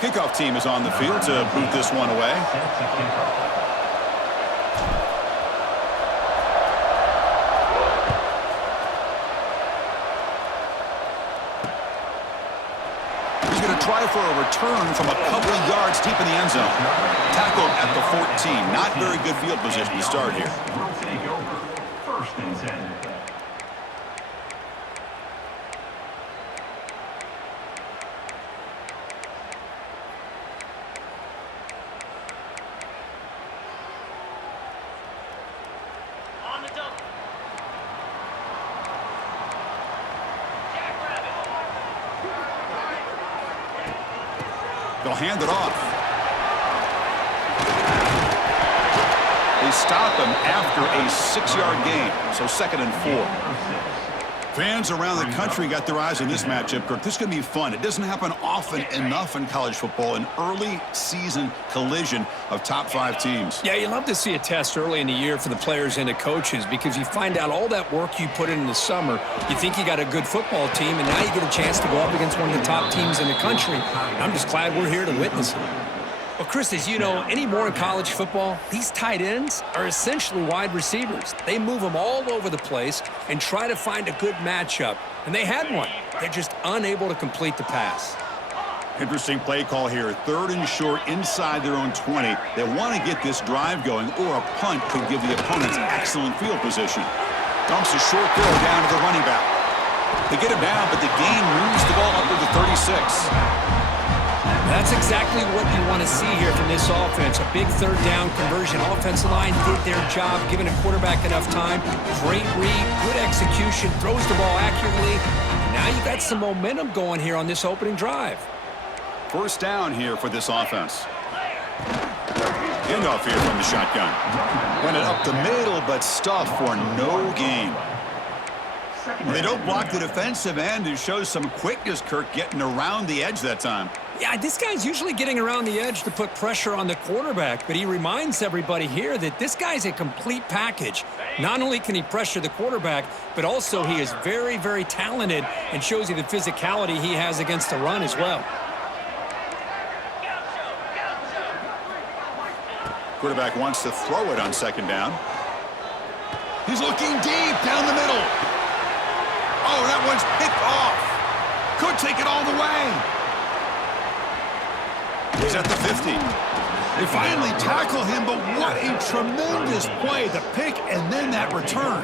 Kickoff team is on the field to boot this one away. He's going to try for a return from a couple of yards deep in the end zone. Tackled at the 14. Not very good field position to start here. We'll take over. First and 10. They'll hand it off. They stop him after a 6-yard gain, so 2nd and 4. Fans around the country got their eyes on this matchup, Kirk. This is going to be fun. It doesn't happen often enough in college football, an early season collision of top 5 teams. Yeah, you love to see a test early in the year for the players and the coaches because you find out all that work you put in the summer. You think you got a good football team, and now you get a chance to go up against one of the top teams in the country. I'm just glad we're here to witness it. Well, Chris, as you know, anymore in college football, these tight ends are essentially wide receivers. They move them all over the place and try to find a good matchup. And they had one. They're just unable to complete the pass. Interesting play call here. 3rd and short inside their own 20. They want to get this drive going, or a punt could give the opponents excellent field position. Dumps a short throw down to the running back. They get him down, but the gain moves the ball up to the 36. That's exactly what you want to see here from this offense. A big 3rd down conversion. Offensive line did their job, giving a quarterback enough time. Great read, good execution, throws the ball accurately. Now you got some momentum going here on this opening drive. 1st down here for this offense. Handoff here from the shotgun. Went it up the middle, but stuffed for no gain. They don't block the defensive end, who shows some quickness, Kirk, getting around the edge that time. Yeah, this guy's usually getting around the edge to put pressure on the quarterback, but he reminds everybody here that this guy's a complete package. Not only can he pressure the quarterback, but also he is very, very talented and shows you the physicality he has against the run as well. Quarterback wants to throw it on 2nd down. He's looking deep down the middle. Oh, that one's picked off. Could take it all the way. He's at the 50. They finally tackle him, but what a tremendous play. The pick and then that return.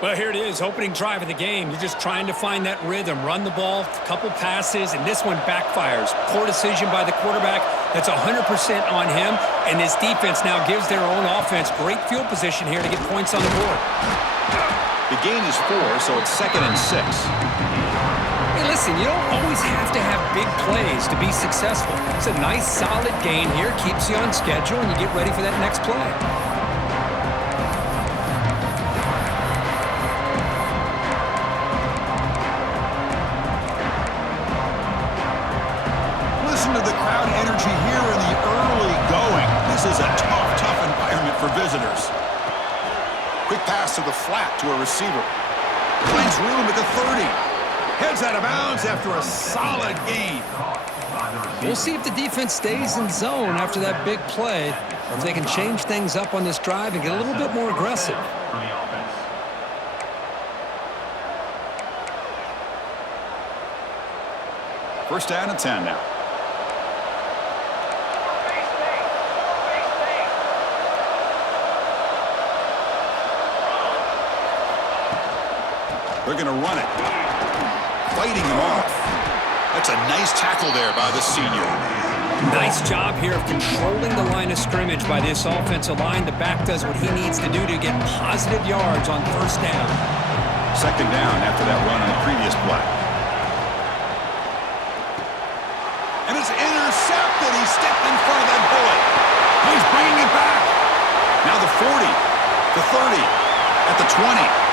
Well, here it is, opening drive of the game. You're just trying to find that rhythm, run the ball, a couple passes, and this one backfires. Poor decision by the quarterback. That's 100% on him, and this defense now gives their own offense great field position here to get points on the board. The gain is 4, so it's 2nd and 6. Hey, listen, you don't always have to have big plays to be successful. It's a nice, solid gain here, keeps you on schedule, and you get ready for that next play. Listen to the crowd energy here in the early going. This is a tough environment for visitors. Quick pass to the flat to a receiver. Finds room at the 30. Heads out of bounds after a solid gain. We'll see if the defense stays in zone after that big play, or if they can change things up on this drive and get a little bit more aggressive. First down and 10 now. They're going to run it. Fighting him off. That's a nice tackle there by the senior. Nice job here of controlling the line of scrimmage by this offensive line. The back does what he needs to do to get positive yards on 1st down. 2nd down after that run on the previous play. And it's intercepted. He stepped in front of that bullet. He's bringing it back. Now the 40, the 30, at the 20.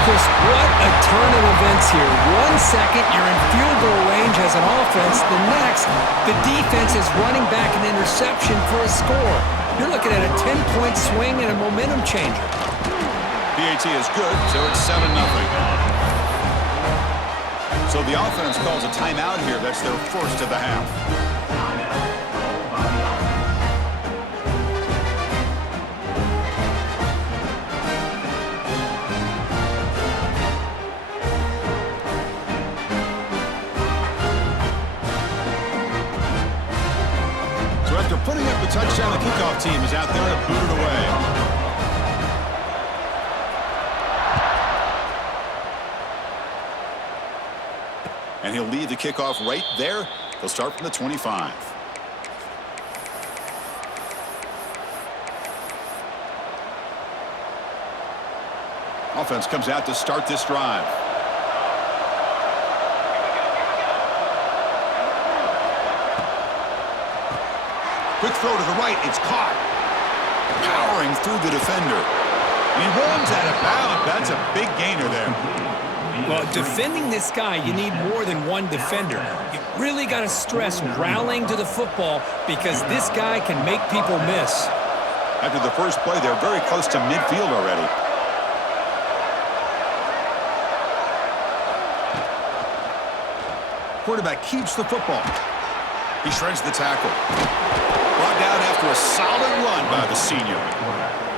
Chris, what a turn of events here. 1 second, you're in field goal range as an offense. The next, the defense is running back an interception for a score. You're looking at a 10-point swing and a momentum changer. PAT is good, so it's 7-0. So the offense calls a timeout here. That's their first of the half. So after putting up the touchdown, the kickoff team is out there to boot it away. And he'll leave the kickoff right there. He'll start from the 25. Offense comes out to start this drive. Quick throw to the right. It's caught. Powering through the defender. And he runs out of bounds. That's a big gainer there. Well, defending this guy, you need more than one defender. You really got to stress rallying to the football because this guy can make people miss. After the first play, they're very close to midfield already. Quarterback keeps the football. He shreds the tackle. Brought down after a solid run by the senior.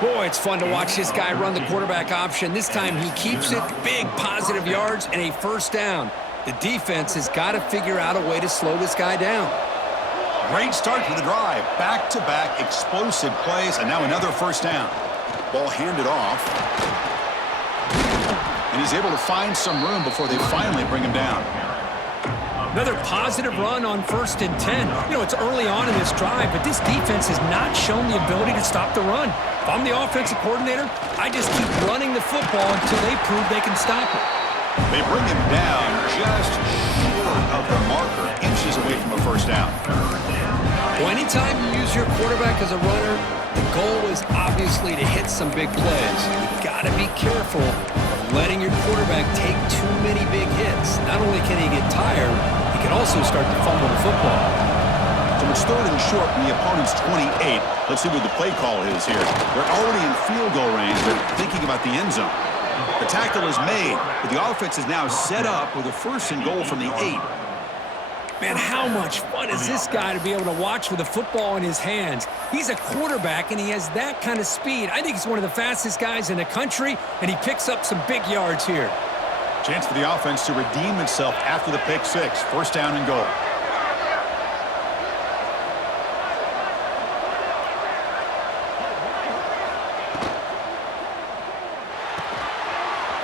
Boy, it's fun to watch this guy run the quarterback option. This time he keeps it, big positive yards, and a first down. The defense has got to figure out a way to slow this guy down. Great start to the drive. Back-to-back explosive plays, and now another first down. Ball handed off. And he's able to find some room before they finally bring him down. Another positive run on 1st and 10. You know, it's early on in this drive, but this defense has not shown the ability to stop the run. If I'm the offensive coordinator, I just keep running the football until they prove they can stop it. They bring him down just short of the marker, inches away from a first down. Well, anytime you use your quarterback as a runner, the goal is obviously to hit some big plays. You've got to be careful of letting your quarterback take too many big hits. Not only can he get tired, he can also start to fumble the football. So it's 3rd and short from the opponent's 28. Let's see what the play call is here. They're already in field goal range. They're thinking about the end zone. The tackle is made, but the offense is now set up with a 1st and goal from the 8. Man, how much fun is this guy to be able to watch with a football in his hands? He's a quarterback, and he has that kind of speed. I think he's one of the fastest guys in the country, and he picks up some big yards here. Chance for the offense to redeem itself after the pick 6. 1st down and goal.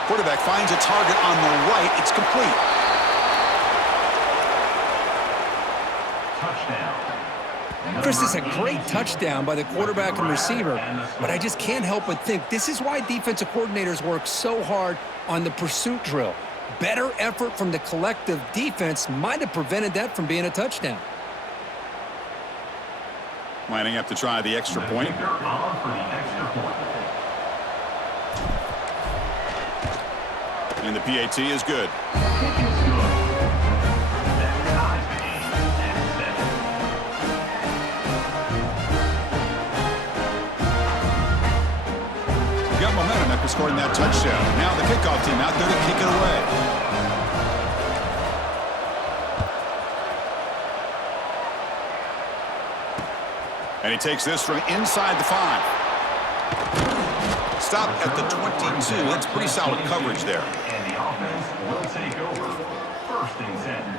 Quarterback finds a target on the right. It's complete. Chris, is a great touchdown by the quarterback and receiver, but I just can't help but think this is why defensive coordinators work so hard on the pursuit drill. Better effort from the collective defense might have prevented that from being a touchdown. Lining up to try the extra point. And the PAT is good. Got momentum after scoring that touchdown. Now the kickoff team out there to kick it away. And he takes this from inside the 5. Stop at the 22. That's pretty solid coverage there. And the offense will take over. 1st and 10.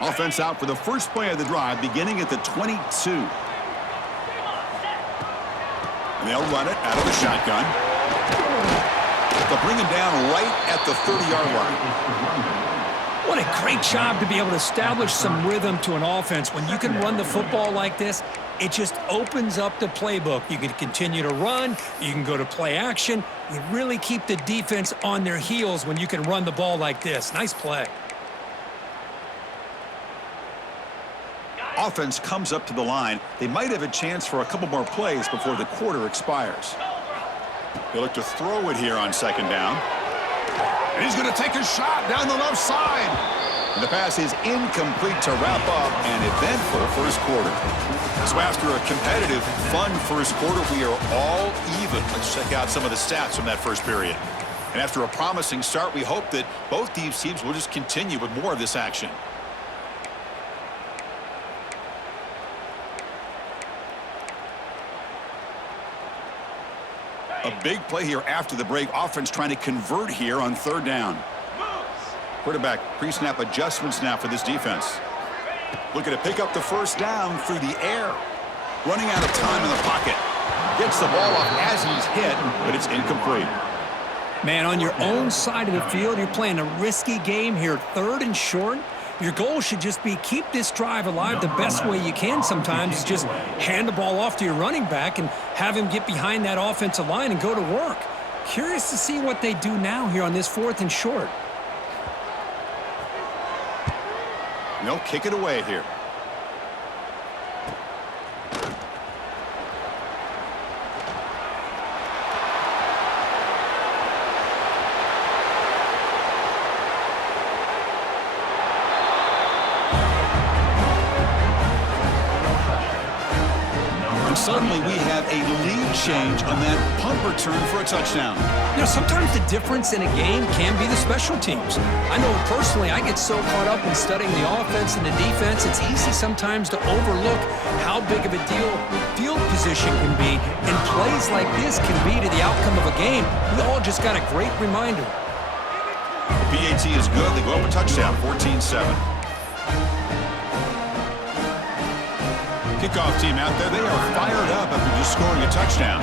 Offense out for the first play of the drive, beginning at the 22. And they'll run it out of the shotgun. They'll bring him down right at the 30-yard line. What a great job to be able to establish some rhythm to an offense. When you can run the football like this, it just opens up the playbook. You can continue to run. You can go to play action. You really keep the defense on their heels when you can run the ball like this. Nice play. Offense comes up to the line. They might have a chance for a couple more plays before the quarter expires. They look to throw it here on 2nd down. And he's going to take a shot down the left side. And the pass is incomplete to wrap up an eventful first quarter. So after a competitive, fun first quarter, we are all even. Let's check out some of the stats from that first period. And after a promising start, we hope that both these teams will just continue with more of this action. A big play here after the break. Offense trying to convert here on third down. Quarterback pre-snap adjustments now for this defense. Looking to pick up the first down through the air. Running out of time in the pocket. Gets the ball off as he's hit, but it's incomplete. Man, on your own side of the field, you're playing a risky game here, 3rd and short. Your goal should just be keep this drive alive the best way you can sometimes. Is just hand the ball off to your running back and have him get behind that offensive line and go to work. Curious to see what they do now here on this 4th and short. They'll kick it away here. And suddenly we have a lead change on that punt return for a touchdown. You know, sometimes the difference in a game can be the special teams. I know personally, I get so caught up in studying the offense and the defense, it's easy sometimes to overlook how big of a deal field position can be, and plays like this can be to the outcome of a game. We all just got a great reminder. PAT is good. They go up a touchdown, 14-7. Kickoff team out there. They are fired up after just scoring a touchdown.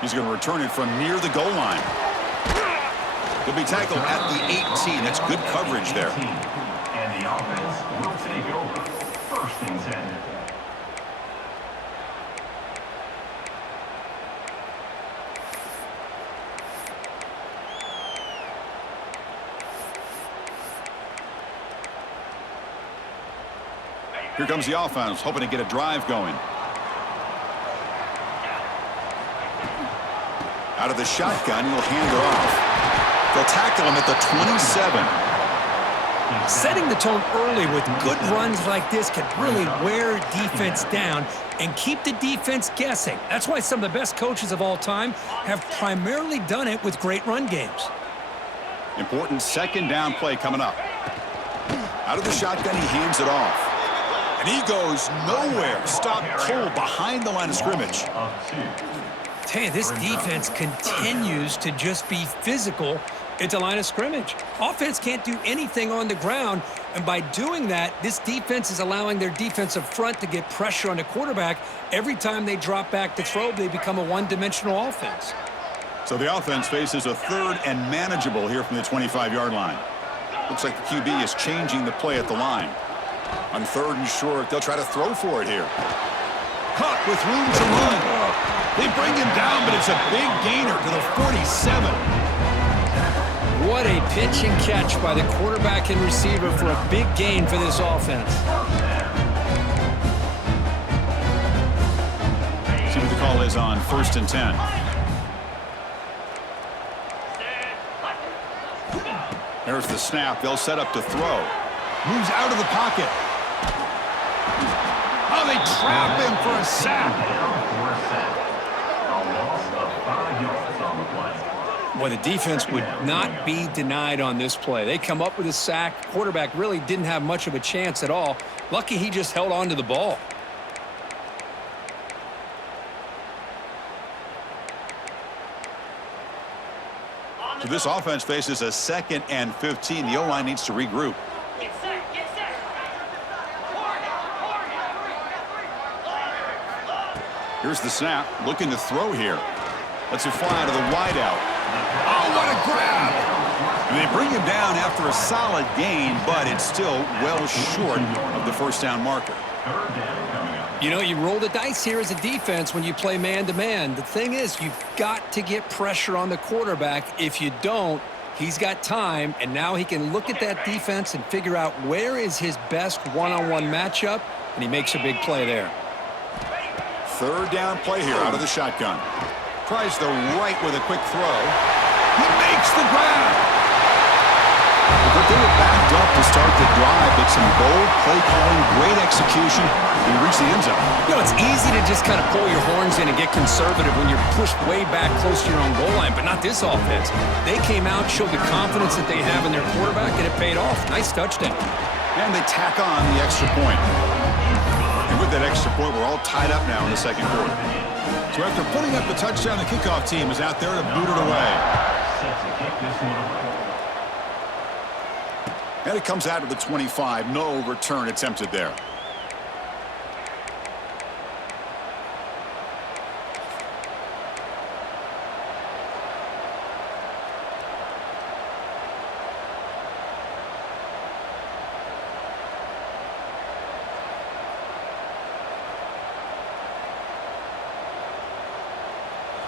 He's going to return it from near the goal line. He'll be tackled at the 18. That's good coverage there. And the offense will take over. 1st and 10. Here comes the offense, hoping to get a drive going. Out of the shotgun, he'll hand it off. They'll tackle him at the 27. Setting the tone early with good runs like this can really wear defense down and keep the defense guessing. That's why some of the best coaches of all time have primarily done it with great run games. Important 2nd down play coming up. Out of the shotgun, he hands it off. And he goes nowhere. Stop cold behind the line of scrimmage. Hey, this defense continues to just be physical at the line of scrimmage. Offense can't do anything on the ground, and by doing that, this defense is allowing their defensive front to get pressure on the quarterback. Every time they drop back to throw, they become a one-dimensional offense. So the offense faces a 3rd and manageable here from the 25-yard line. Looks like the QB is changing the play at the line. On 3rd and short, they'll try to throw for it here. Caught with room to run. They bring him down, but it's a big gainer to the 47. What a pitch and catch by the quarterback and receiver for a big gain for this offense. See what the call is on 1st and 10. There's the snap. They'll set up to throw. Moves out of the pocket. Oh, they trap him for a sack. Well, the defense would not be denied on this play. They come up with a sack. Quarterback really didn't have much of a chance at all. Lucky he just held on to the ball. So this offense faces a 2nd and 15. The O-line needs to regroup. Here's the snap. Looking to throw here. Lets it fly to the wideout. Oh, what a grab! And they bring him down after a solid gain, but it's still well short of the 1st down marker. You know, you roll the dice here as a defense when you play man-to-man. The thing is, you've got to get pressure on the quarterback. If you don't, he's got time, and now he can look at that defense and figure out where is his best one-on-one matchup, and he makes a big play there. 3rd down play here out of the shotgun. Tries the right with a quick throw. He makes the grab. But they were backed up to start the drive, but some bold play calling, great execution, and reach the end zone. You know, it's easy to just kind of pull your horns in and get conservative when you're pushed way back close to your own goal line, but not this offense. They came out, showed the confidence that they have in their quarterback, and it paid off. Nice touchdown. And they tack on the extra point. And with that extra point, we're all tied up now in the second quarter. So after putting up the touchdown, the kickoff team is out there to boot it away. Set to kick this one away. And it comes out of the 25. No return attempted there.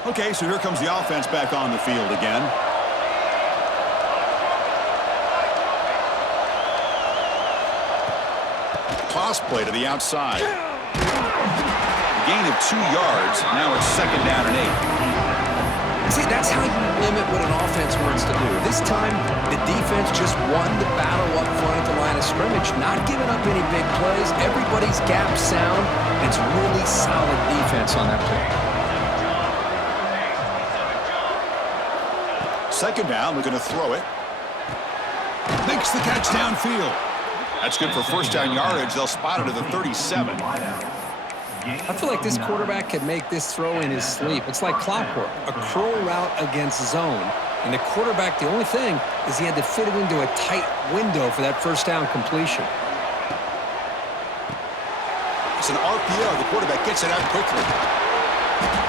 Okay, so here comes the offense back on the field again. Toss play to the outside. Gain of 2 yards. Now it's 2nd down and 8. See, that's how you limit what an offense wants to do. This time, the defense just won the battle up front at the line of scrimmage, not giving up any big plays. Everybody's gap sound. It's really solid defense on that play. 2nd down, we're going to throw it. Makes the catch downfield. That's good for 1st down yardage. They'll spot it at the 37. I feel like this quarterback could make this throw in his sleep. It's like clockwork, a curl route against zone. And the quarterback, the only thing is he had to fit it into a tight window for that 1st down completion. It's an RPO. The quarterback gets it out quickly.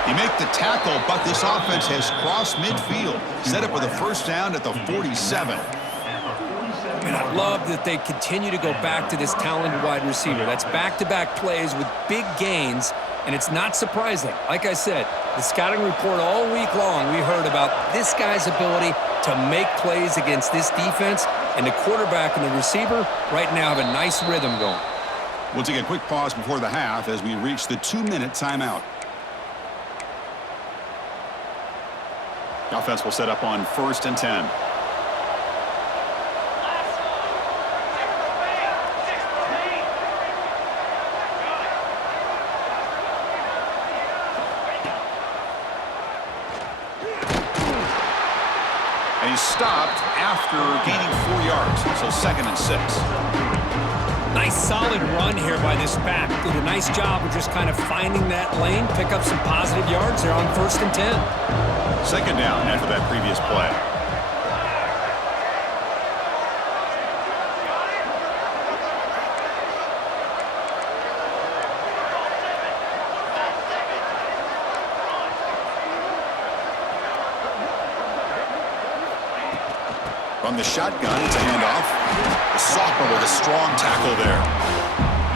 You make the tackle, but this offense has crossed midfield. Set up with a 1st down at the 47. And I love that they continue to go back to this talented wide receiver. That's back-to-back plays with big gains, and it's not surprising. Like I said, the scouting report all week long, we heard about this guy's ability to make plays against this defense, and the quarterback and the receiver right now have a nice rhythm going. We'll take a quick pause before the half as we reach the 2-minute timeout. The offense will set up on 1st and 10. And he's stopped after gaining 4 yards, so 2nd and 6. Nice solid run here by this back. Did a nice job of just kind of finding that lane, pick up some positive yards. They're on 1st and 10. 2nd down after that previous play. From the shotgun, it's a handoff. The sophomore with a strong tackle there.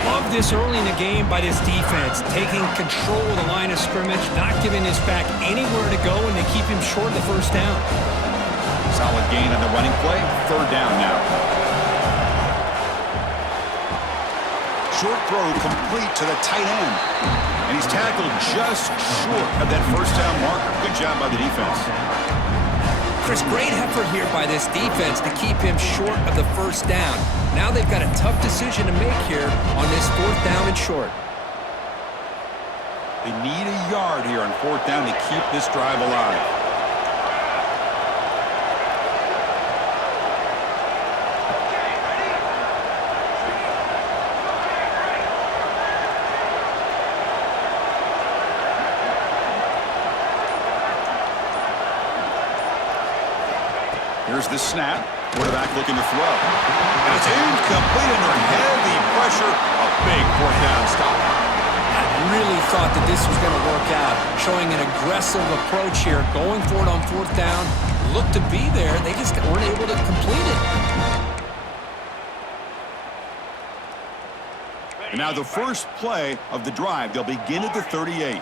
Love this early in the game by this defense, taking control of the line of scrimmage, not giving this back anywhere to go, and they keep him short of the 1st down. Solid gain on the running play. 3rd down now. Short throw complete to the tight end. And he's tackled just short of that 1st down marker. Good job by the defense. Chris, great effort here by this defense to keep him short of the 1st down. Now they've got a tough decision to make here on this 4th down and short. They need a yard here on 4th down to keep this drive alive. Here's the snap. Quarterback looking to throw. And it's incomplete under heavy pressure. A big 4th down stop. I really thought that this was going to work out, showing an aggressive approach here, going for it on 4th down. Looked to be there. They just weren't able to complete it. And now the first play of the drive. They'll begin at the 38.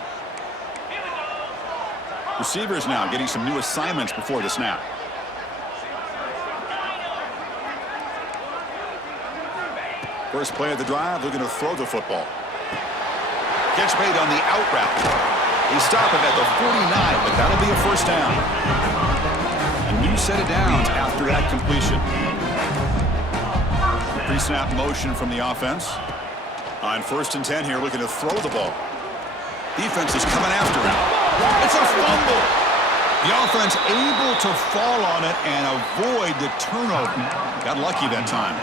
Receivers now getting some new assignments before the snap. First play of the drive, looking to throw the football. Catch made on the out route. They stop him at the 49, but that'll be a first down. A new set of downs after that completion. Pre-snap motion from the offense. On 1st and 10 here, looking to throw the ball. Defense is coming after him. It's a fumble. The offense able to fall on it and avoid the turnover. Got lucky that time.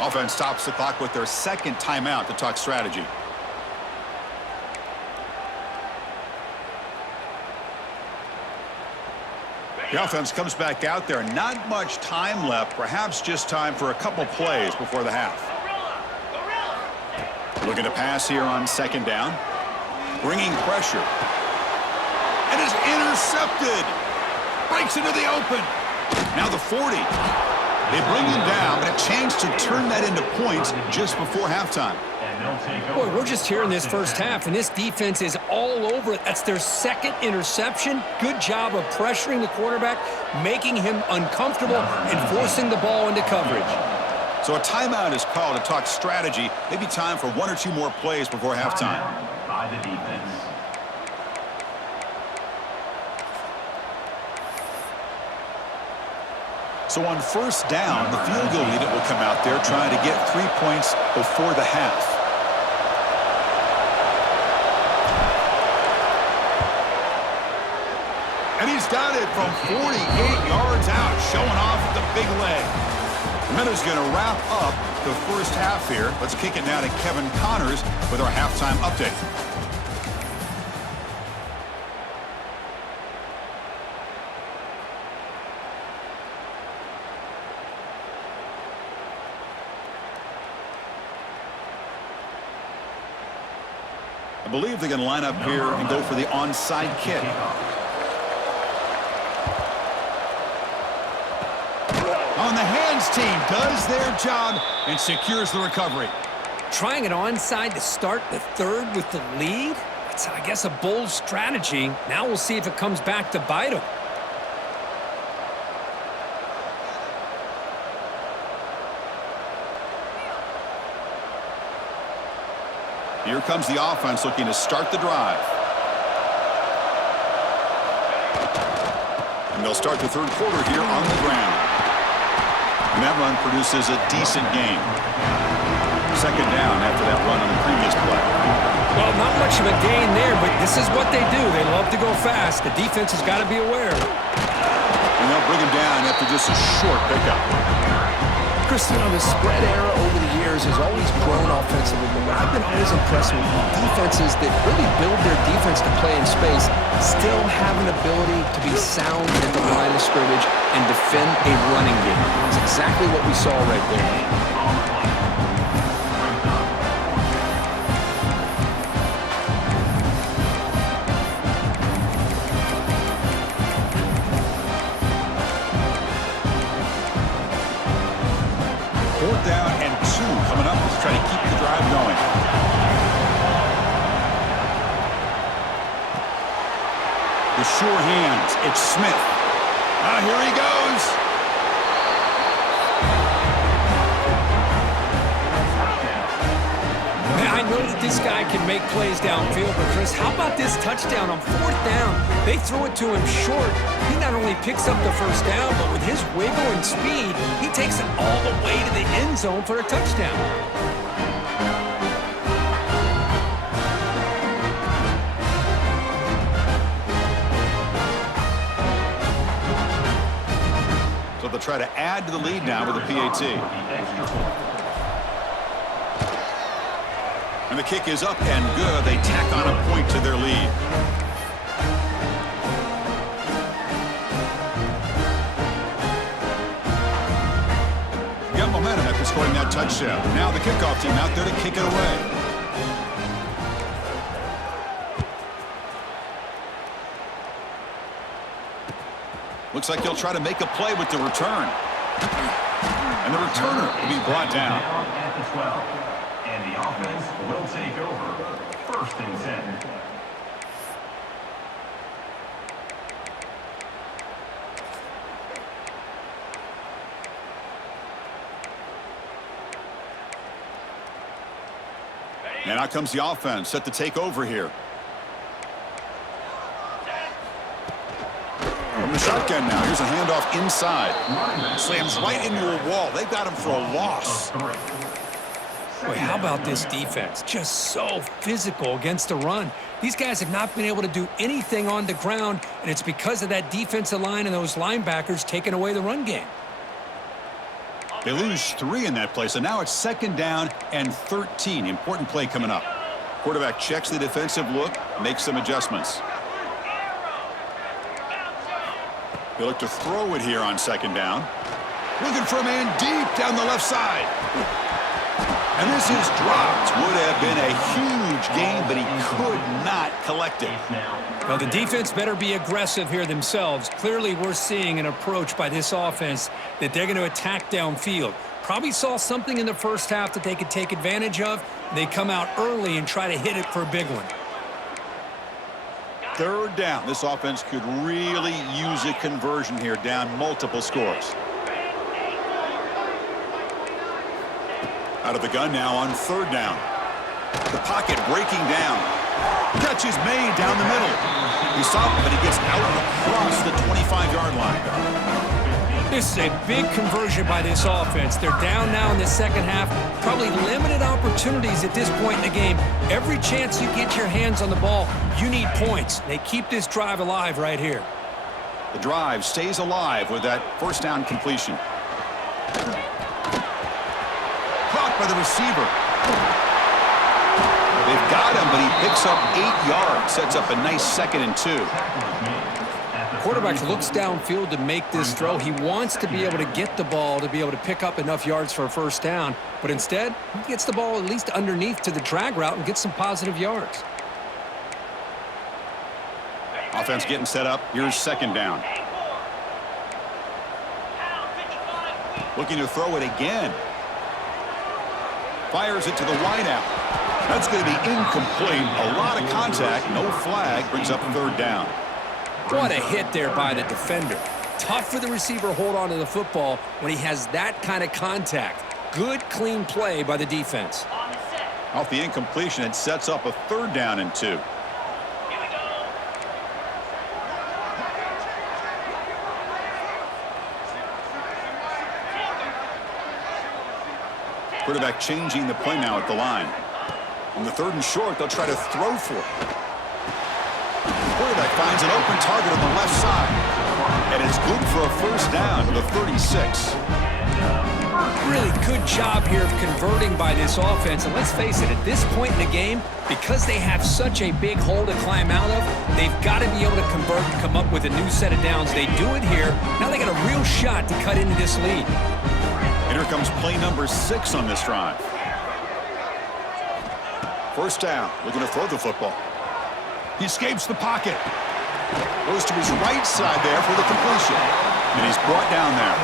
Offense stops the clock with their second timeout to talk strategy. The offense comes back out there. Not much time left. Perhaps just time for a couple plays before the half. Looking to pass here on 2nd down. Bringing pressure. And is intercepted. Breaks into the open. Now the 40. They bring him down, but a chance to turn that into points just before halftime. Boy, we're just here in this first half, and this defense is all over it. That's their second interception. Good job of pressuring the quarterback, making him uncomfortable, and forcing the ball into coverage. So a timeout is called to talk strategy. Maybe time for 1 or 2 more plays before halftime. By the defense. So on 1st down, the field goal unit will come out there trying to get 3 points before the half. And he's got it from 48 yards out, showing off the big leg. The Meadows going to wrap up the first half here. Let's kick it now to Kevin Connors with our halftime update. I believe they're going to line up here and go for the onside kick. On the hands team does their job and secures the recovery. Trying it onside to start the third with the lead? It's, I guess, a bold strategy. Now we'll see if it comes back to bite them. Here comes the offense looking to start the drive. And they'll start the third quarter here on the ground. And that run produces a decent gain. 2nd down after that run on the previous play. Well, not much of a gain there, but this is what they do. They love to go fast. The defense has got to be aware. And they'll bring him down after just a short pickup. Chris, you know, the spread era over the years has always grown offensively, but I've been always impressed with defenses that really build their defense to play in space, still have an ability to be sound at the line of scrimmage and defend a running game. It's exactly what we saw right there. Down and 2 coming up to try to keep the drive going. The sure hands. It's Smith. Here he goes. Man, I know that this guy can make plays downfield, but Chris, how about this touchdown on 4th down? They threw it to him short. He not only picks up the first down, but with his wiggle and speed, he takes it all the way to the end zone for a touchdown. So they'll try to add to the lead now with a PAT. And the kick is up and good. They tack on a point to their lead. Got momentum after scoring that touchdown. Now the kickoff team out there to kick it away. Looks like they'll try to make a play with the return. And the returner will be brought down. At the 12. And the offense will take over. 1st and 10. And out comes the offense set to take over here. From the shotgun now, here's a handoff inside. Slams right into a wall. They've got him for a loss. Boy, how about this defense? Just so physical against the run. These guys have not been able to do anything on the ground, and it's because of that defensive line and those linebackers taking away the run game. They lose 3 in that play, so now it's 2nd down and 13. Important play coming up. Quarterback checks the defensive look, makes some adjustments. They look to throw it here on 2nd down. Looking for a man deep down the left side. And this is dropped. Would have been a huge game, but he could not collect it. Well, the defense better be aggressive here themselves. Clearly, we're seeing an approach by this offense that they're going to attack downfield. Probably saw something in the first half that they could take advantage of. They come out early and try to hit it for a big one. 3rd down. This offense could really use a conversion here, down multiple scores. Out of the gun now on 3rd down. The pocket breaking down. Catch is made down the middle. He stopped, but he gets out across the 25-yard line. This is a big conversion by this offense. They're down now in the second half. Probably limited opportunities at this point in the game. Every chance you get your hands on the ball, you need points. They keep this drive alive right here. The drive stays alive with that 1st down completion. Caught by the receiver. They've got him, but he picks up 8 yards. Sets up a nice 2nd and 2. Quarterback looks downfield to make this throw. He wants to be able to get the ball to be able to pick up enough yards for a 1st down, but instead, he gets the ball at least underneath to the drag route and gets some positive yards. Offense getting set up. Here's 2nd down. Looking to throw it again. Fires it to the wideout. That's going to be incomplete. A lot of contact. No flag. Brings up 3rd down. What a hit there by the defender. Tough for the receiver to hold on to the football when he has that kind of contact. Good, clean play by the defense. Off the incompletion, it sets up a 3rd down and 2. Quarterback changing the play now at the line. On the 3rd and short, they'll try to throw for it. Quarterback finds an open target on the left side. And it's good for a 1st down to the 36. Really good job here of converting by this offense. And let's face it, at this point in the game, because they have such a big hole to climb out of, they've got to be able to convert and come up with a new set of downs. They do it here. Now they got a real shot to cut into this lead. And here comes play number 6 on this drive. 1st down, looking to throw the football. He escapes the pocket. Goes to his right side there for the completion. And he's brought down there.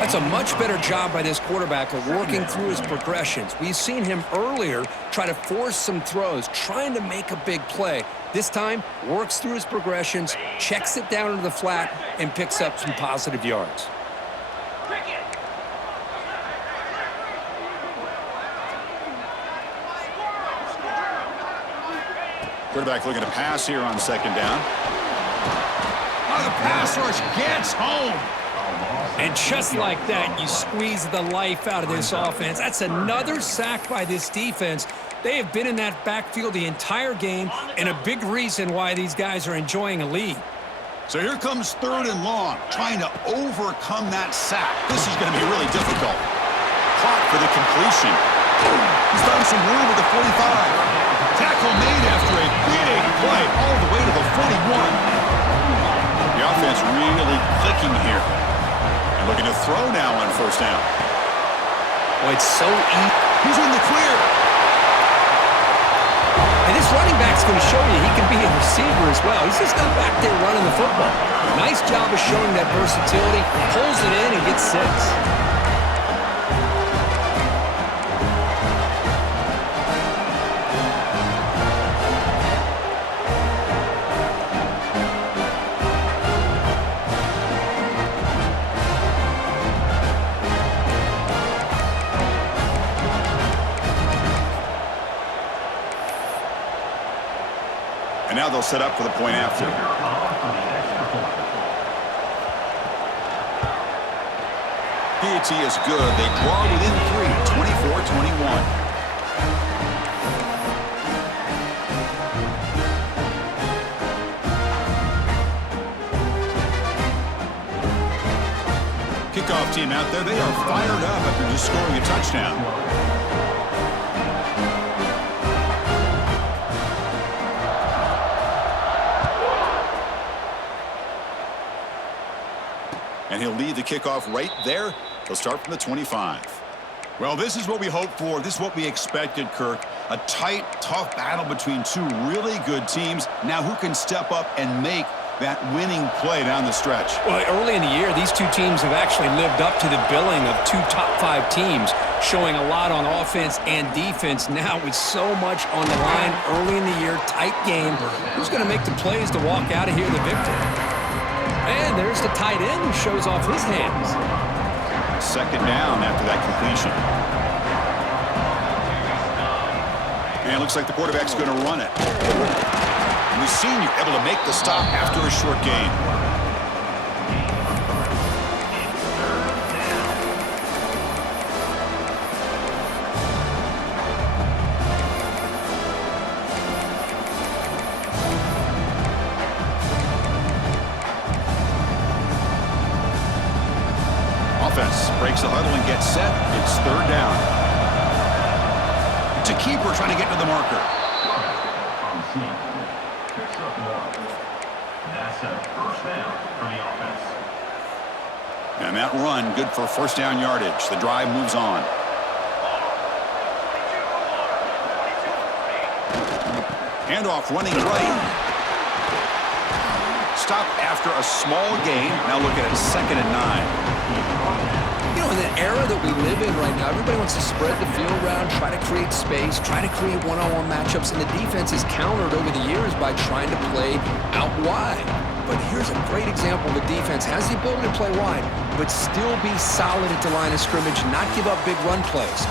That's a much better job by this quarterback of working through his progressions. We've seen him earlier try to force some throws, trying to make a big play. This time, works through his progressions, checks it down into the flat, and picks up some positive yards. Quarterback looking to pass here on 2nd down. Oh, the pass rush gets home. And just like that, you squeeze the life out of this offense. That's another sack by this defense. They have been in that backfield the entire game, and a big reason why these guys are enjoying a lead. So here comes 3rd and long, trying to overcome that sack. This is going to be really difficult. Caught for the completion. He's found some room at the 45. Tackle made after a big play all the way to the 41. The offense really clicking here. And looking to throw now on 1st down. Boy, it's so easy. He's in the clear. And this running back's going to show you he can be a receiver as well. He's just not back there running the football. Nice job of showing that versatility. Pulls it in and gets 6. And now they'll set up for the point after. PAT is good. They draw within 3, 24-21. Kickoff team out there, they are fired up after just scoring a touchdown. And he'll lead the kickoff right there. He'll start from the 25. Well, this is what we hoped for. This is what we expected, Kirk. A tight, tough battle between two really good teams. Now who can step up and make that winning play down the stretch? Well, early in the year, these two teams have actually lived up to the billing of two top-5 teams, showing a lot on offense and defense. Now with so much on the line early in the year, tight game, who's going to make the plays to walk out of here the victor? And there's the tight end who shows off his hands. Second down after that completion. And it looks like the quarterback's going to run it. And the senior able to make the stop after a short gain. Offense breaks the huddle and gets set. It's third down. It's a keeper trying to get to the marker. That's a first down for the offense. And that run, good for first down yardage. The drive moves on. Handoff running right. Stop after a small gain. Now look at it, 2nd and 9. You know, in the era that we live in right now, everybody wants to spread the field around, try to create space, try to create one-on-one matchups, and the defense is countered over the years by trying to play out wide. But here's a great example. The defense has the ability to play wide, but still be solid at the line of scrimmage, not give up big run plays.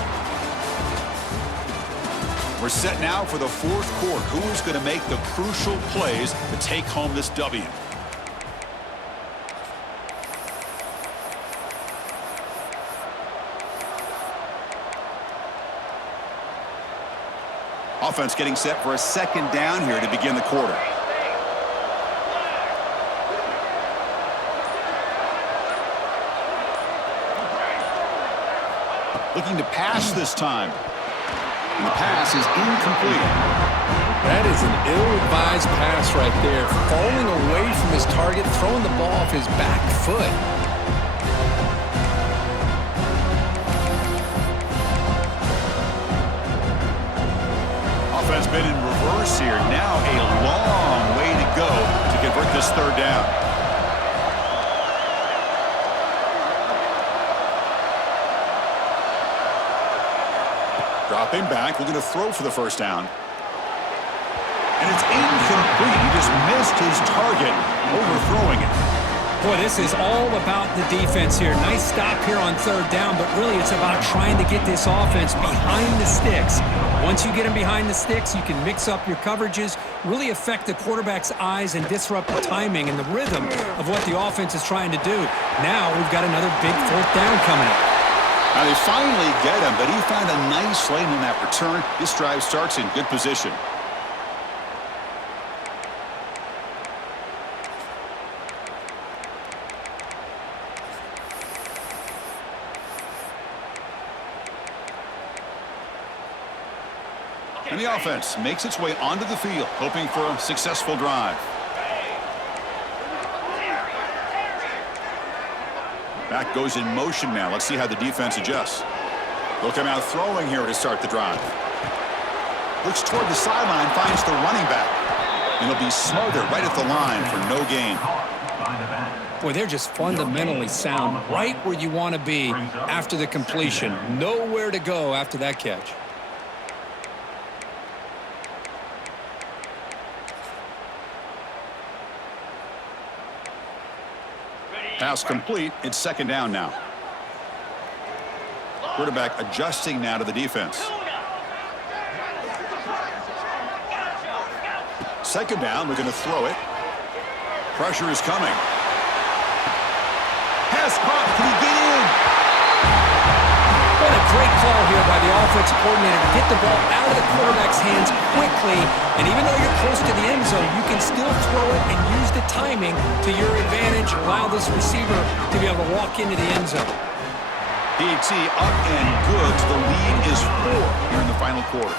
We're set now for the fourth quarter. Who is going to make the crucial plays to take home this W? Offense getting set for a second down here to begin the quarter. Looking to pass this time. And the pass is incomplete. That is an ill-advised pass right there. Falling away from his target, throwing the ball off his back foot. Offense been in reverse here. Now a long way to go to convert this third down. Dropping back, looking to throw for the first down. And it's incomplete. He just missed his target, overthrowing it. Boy, this is all about the defense here. Nice stop here on third down, but really it's about trying to get this offense behind the sticks. Once you get them behind the sticks, you can mix up your coverages, really affect the quarterback's eyes and disrupt the timing and the rhythm of what the offense is trying to do. Now we've got another big fourth down coming up. Now they finally get him, but he found a nice lane on that return. This drive starts in good position. And the offense makes its way onto the field, hoping for a successful drive. Back goes in motion now. Let's see how the defense adjusts. They'll come out throwing here to start the drive. Looks toward the sideline, finds the running back. And he'll be smothered right at the line for no gain. Boy, they're just fundamentally sound, right where you want to be after the completion. Nowhere to go after that catch. Pass complete. It's second down now. Quarterback adjusting now to the defense. second down. They're going to throw it. Pressure is coming. Pass caught. Can he get in? What a great call here by the offensive coordinator to get the ball out of the quarterback's hands quickly. And even though you're close to the end zone, you can still throw it and use the timing to your advantage. Allow this receiver to be able to walk into the end zone. PAT up and good. The lead is 4 here in the final quarter.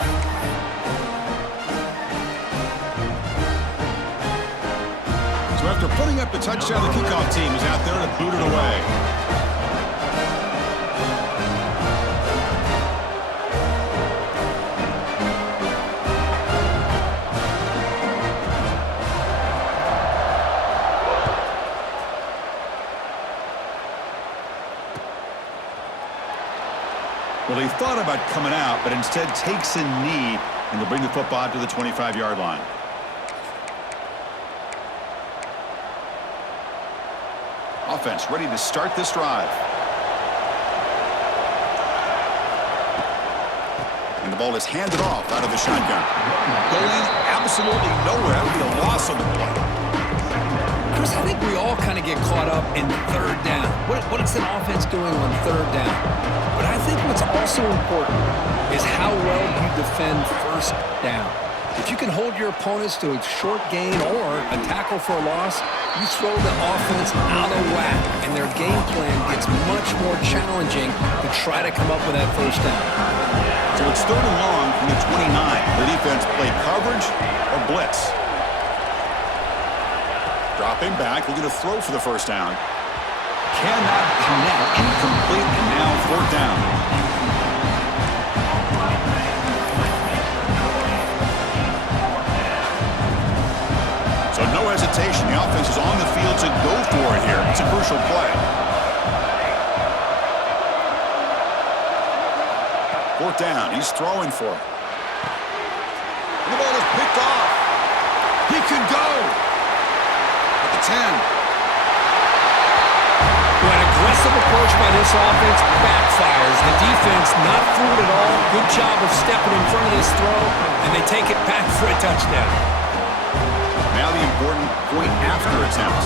So after putting up the touchdown, the kickoff team is out there to boot it away. Well, he thought about coming out, but instead takes a knee, and they'll bring the football to the 25-yard line. Offense ready to start this drive. And the ball is handed off out of the shotgun. Going absolutely nowhere. That would be a loss on the play. Chris, I think we all kind of get caught up in third down. What is an offense doing on third down? But I think what's also important is how well you defend first down. If you can hold your opponents to a short gain or a tackle for a loss, you throw the offense out of whack, and their game plan gets much more challenging to try to come up with that first down. So it's third and long from the 29. The defense played coverage or blitz. Dropping back, looking to throw for the first down. Cannot connect, incomplete, and now fourth down. So no hesitation. The offense is on the field to go for it here. It's a crucial play. Fourth down. He's throwing for it. And the ball is picked off. He can go. At the 10. An aggressive approach by this offense backfires. The defense not fooled at all. Good job of stepping in front of this throw, and they take it back for a touchdown. Now the important point after attempt.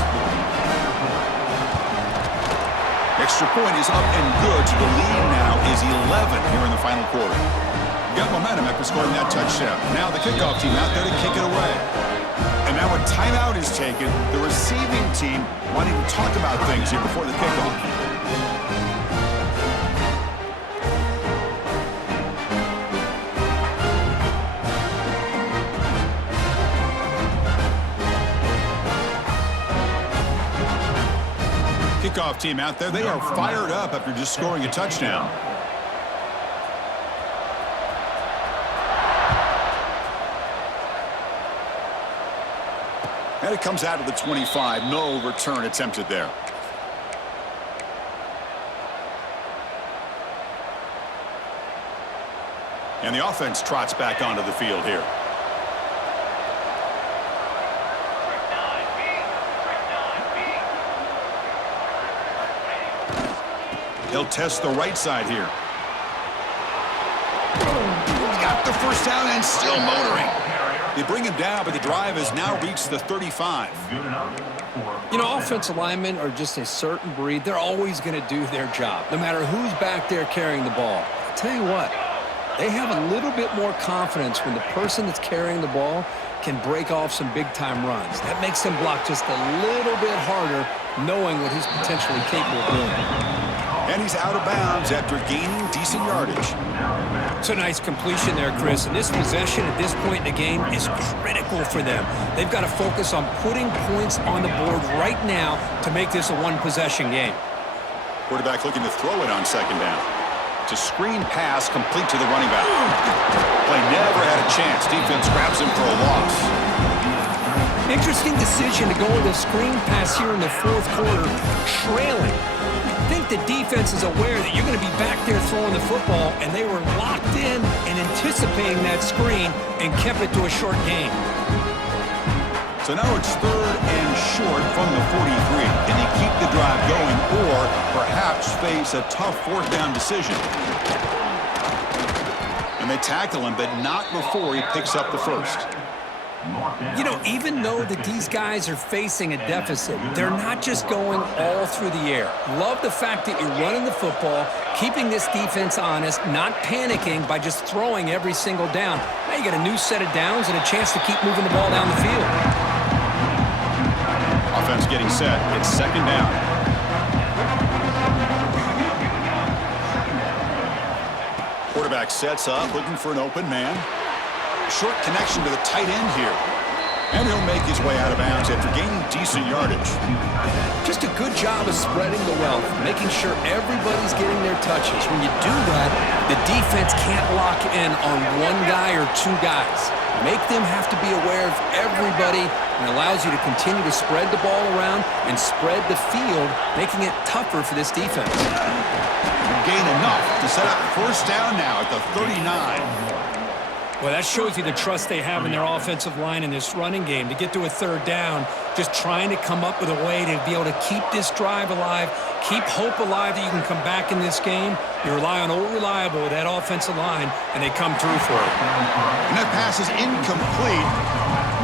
Extra point is up and good. So the lead now is 11 here in the final quarter. Got momentum after scoring that touchdown. Now the kickoff team out there to kick it away. And now a timeout is taken. The receiving team wanting to talk about things here before the kickoff. Kickoff team out there. They are fired up after just scoring a touchdown. And it comes out of the 25. No return attempted there. And the offense trots back onto the field here. He'll test the right side here. Got the first down and still motoring. They bring him down, but the drive has now reached the 35. You know, offensive linemen are just a certain breed. They're always going to do their job, no matter who's back there carrying the ball. I'll tell you what, they have a little bit more confidence when the person that's carrying the ball can break off some big-time runs. That makes them block just a little bit harder, knowing what he's potentially capable of doing. And he's out of bounds after gaining decent yardage. It's a nice completion there, Chris. And this possession at this point in the game is critical for them. They've got to focus on putting points on the board right now to make this a one-possession game. Quarterback looking to throw it on second down. It's a screen pass complete to the running back. Play never had a chance. Defense grabs him for a loss. Interesting decision to go with a screen pass here in the fourth quarter, trailing. I think the defense is aware that you're going to be back there throwing the football, and they were locked in and anticipating that screen and kept it to a short gain. So now it's third and short from the 43. Can he keep the drive going or perhaps face a tough fourth down decision? And they tackle him, but not before he picks up the first. You know, even though that these guys are facing a deficit, they're not just going all through the air. Love the fact that you're running the football, keeping this defense honest, not panicking by just throwing every single down. Now you got a new set of downs and a chance to keep moving the ball down the field. Offense getting set. It's second down. Quarterback sets up, looking for an open man. Short connection to the tight end here. And he'll make his way out of bounds after gaining decent yardage. Just a good job of spreading the wealth, making sure everybody's getting their touches. When you do that, the defense can't lock in on one guy or two guys. Make them have to be aware of everybody, and allows you to continue to spread the ball around and spread the field, making it tougher for this defense. Gain enough to set up first down now at the 39. Well, that shows you the trust they have in their offensive line in this running game. To get to a third down, just trying to come up with a way to be able to keep this drive alive, keep hope alive that you can come back in this game. You rely on Old Reliable with that offensive line, and they come through for it. And that pass is incomplete.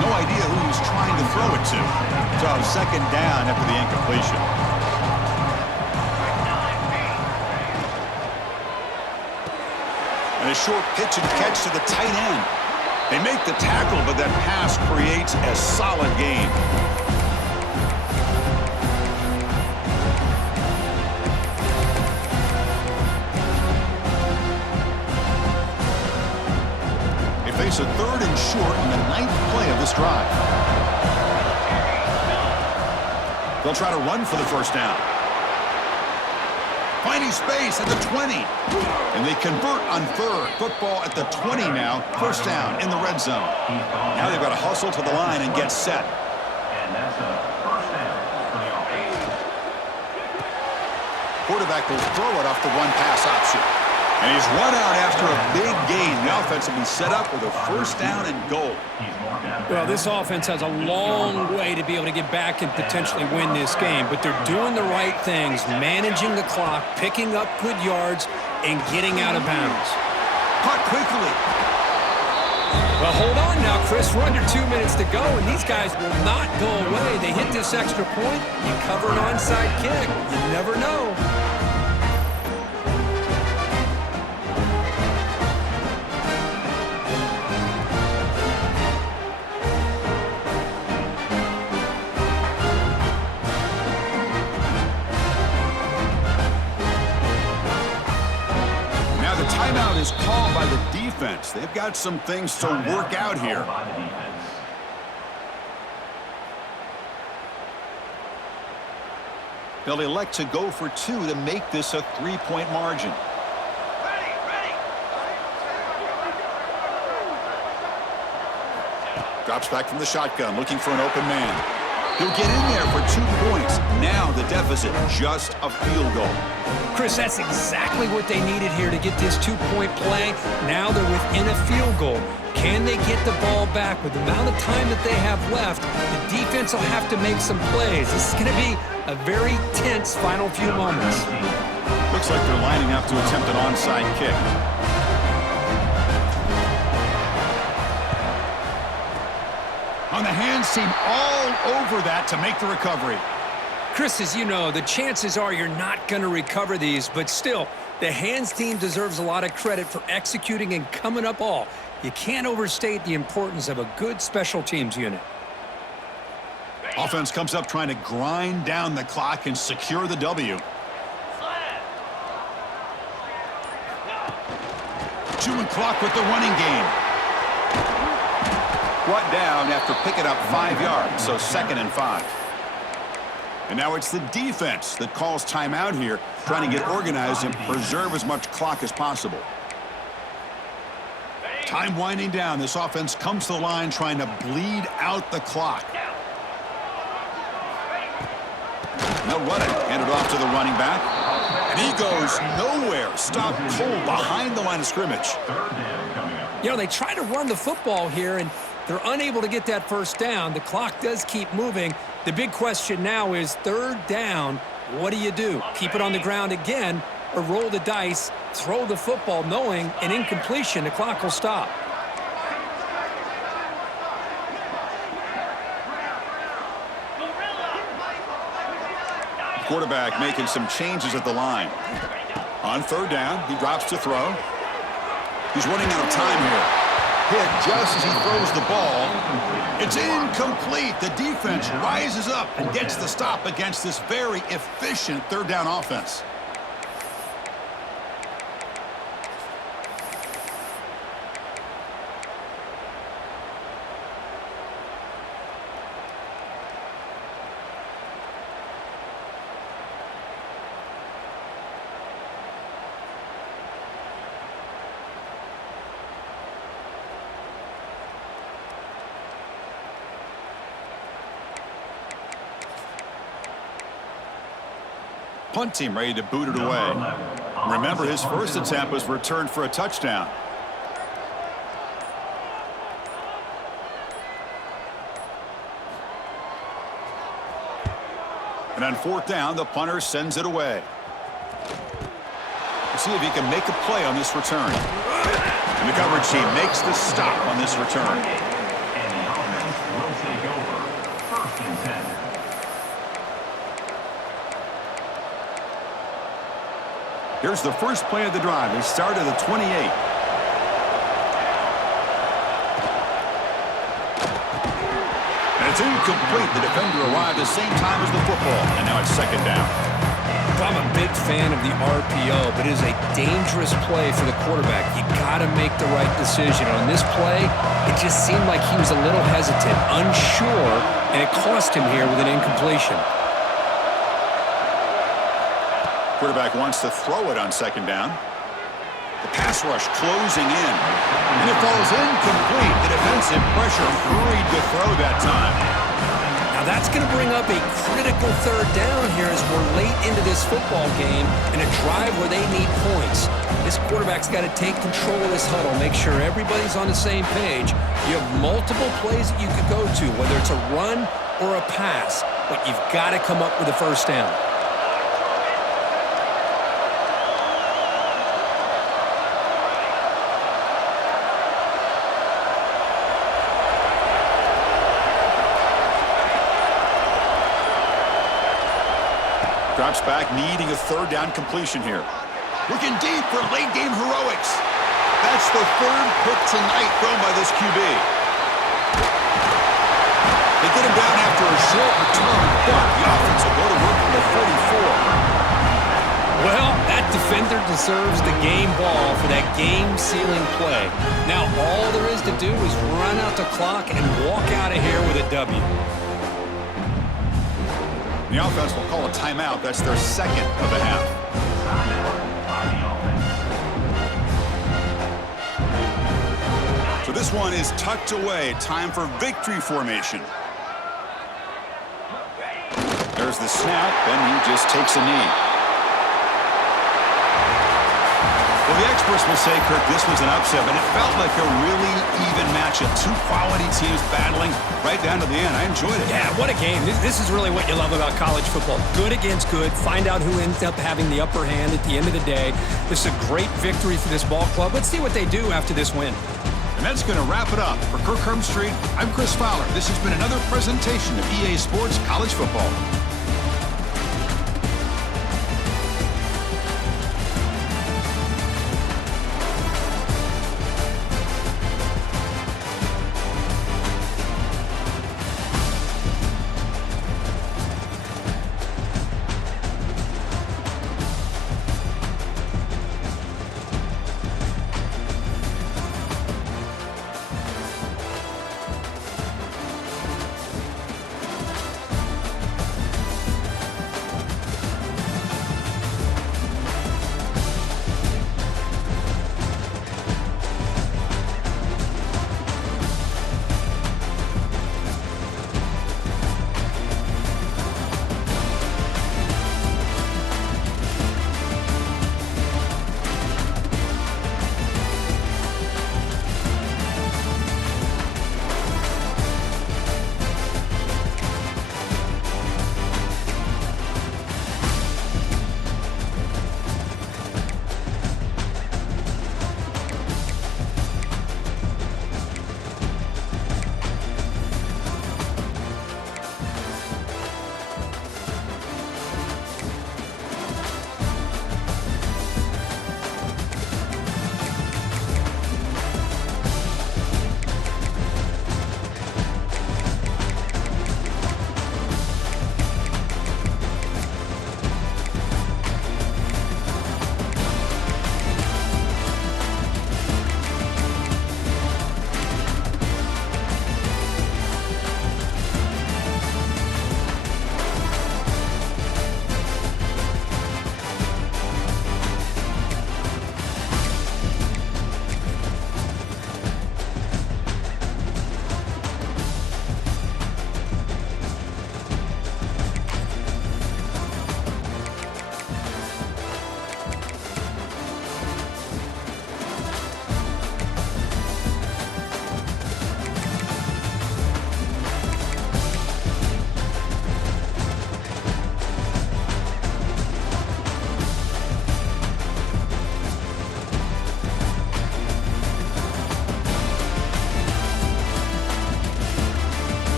No idea who he's trying to throw it to. So second down after the incompletion. And a short pitch and catch to the tight end. They make the tackle, but that pass creates a solid gain. They face a third and short in the 9th play of this drive. They'll try to run for the first down. Finding space at the 20. And they convert on third. Football at the 20 now. First down in the red zone. Now they've got to hustle to the line and get set. And that's a first down for the offense. Quarterback will throw it off the one-pass option. And he's run out after a big gain. The offense will be set up with a first down and goal. Well, this offense has a long way to be able to get back and potentially win this game, but they're doing the right things, managing the clock, picking up good yards, and getting out of bounds. Caught quickly. Well, hold on now, Chris. We're under 2 minutes to go, and these guys will not go away. They hit this extra point. You cover an onside kick. You never know. Timeout is called by the defense. They've got some things to work out here. They'll elect to go for two to make this a 3-point margin. Drops back from the shotgun, looking for an open man. He'll get in there for 2 points. Now the deficit, just a field goal. Chris, that's exactly what they needed here to get this 2-point play. Now they're within a field goal. Can they get the ball back? With the amount of time that they have left, the defense will have to make some plays. This is going to be a very tense final few moments. Looks like they're lining up to attempt an onside kick. On the hands team all over that to make the recovery. Chris, as you know, the chances are you're not going to recover these, but still, the hands team deserves a lot of credit for executing and coming up all. You can't overstate the importance of a good special teams unit. Offense comes up trying to grind down the clock and secure the W. Chewing clock with the running game. Brought down after picking up 5 yards, so 2nd and 5. And now it's the defense that calls timeout here, trying to get organized and preserve as much clock as possible. Time winding down. This offense comes to the line trying to bleed out the clock. They'll run it. Hand it off to the running back. And he goes nowhere. Stopped cold behind the line of scrimmage. You know, they try to run the football here, and they're unable to get that first down. The clock does keep moving. The big question now is 3rd down. What do you do? Keep it on the ground again or roll the dice, throw the football knowing an incompletion, the clock will stop. quarterback making some changes at the line. On third down, he drops to throw. He's running out of time here. Hit just as he throws the ball. It's incomplete. The defense rises up and gets the stop against this very efficient third down offense. Punt team ready to boot it away. Remember, his first attempt was returned for a touchdown. And on fourth down, the punter sends it away. Let's see if he can make a play on this return. And the coverage team makes the stop on this return. And the offense will take over. 1st and 10. Here's the first play of the drive. They start at the 28. And it's incomplete. The defender arrived at the same time as the football. And now it's 2nd down. I'm a big fan of the RPO, but it is a dangerous play for the quarterback. You got to make the right decision. On this play, it just seemed like he was a little hesitant, unsure, and it cost him here with an incompletion. Quarterback wants to throw it on 2nd down. The pass rush closing in. And it falls incomplete. The defensive pressure hurried to throw that time. Now that's going to bring up a critical 3rd down here as we're late into this football game in a drive where they need points. This quarterback's got to take control of this huddle, make sure everybody's on the same page. You have multiple plays that you could go to, whether it's a run or a pass, but you've got to come up with a 1st down. Drops back, needing a 3rd down completion here. Looking deep for late-game heroics. That's the 3rd pick tonight thrown by this QB. They get him down after a short return, but the offense will go to work from the 44. Well, that defender deserves the game ball for that game-sealing play. Now all there is to do is run out the clock and walk out of here with a W. The offense will call a timeout. That's their 2nd of the half. So this one is tucked away. Time for victory formation. There's the snap, and he just takes a knee. Well, the experts will say, Kirk, this was an upset, but it felt like a really even matchup. 2 quality teams battling right down to the end. I enjoyed it. Yeah, what a game. This is really what you love about college football. Good against good. Find out who ends up having the upper hand at the end of the day. This is a great victory for this ball club. Let's see what they do after this win. And that's going to wrap it up. For Kirk Herbstreit, I'm Chris Fowler. This has been another presentation of EA Sports College Football.